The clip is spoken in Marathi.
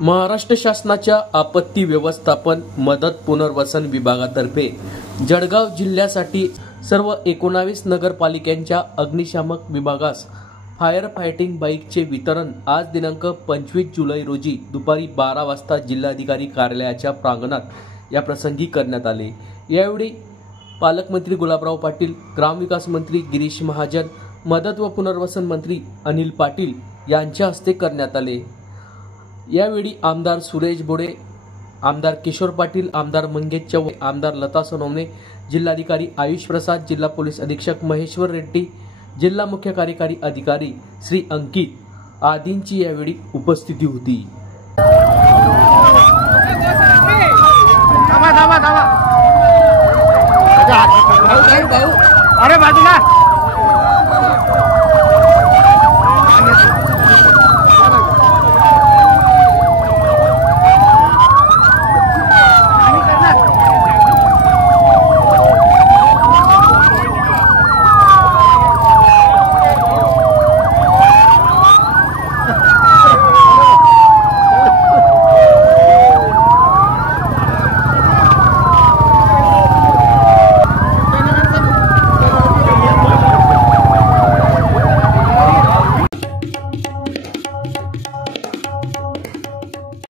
महाराष्ट्र शासनाच्या आपत्ती व्यवस्थापन मदत पुनर्वसन विभागातर्फे जळगाव जिल्ह्यासाठी सर्व 19 नगरपालिकांच्या अग्निशामक विभागास फायर फायटिंग बाईकचे वितरण आज दिनांक 25 जुलै रोजी दुपारी 12 वाजता जिल्हाधिकारी कार्यालयाच्या प्रांगणात या प्रसंगी करण्यात आले। यावेळी पालकमंत्री गुलाबराव पाटील, ग्रामविकास मंत्री गिरीश महाजन, मदत व पुनर्वसन मंत्री अनिल पाटील यांच्या हस्ते करण्यात आले। यावेळी आमदार सुरेश बोडे, आमदार किशोर पाटील, आमदार मंगेश चव्हाण, आमदार लता सोनवणे, जिल्हाधिकारी आयुष प्रसाद, जिल्हा पोलीस अधीक्षक महेश्वर रेड्डी, जिल्हा मुख्य कार्यकारी अधिकारी श्री अंकित आदींची यावेळी उपस्थिती होती। अरे बाजूला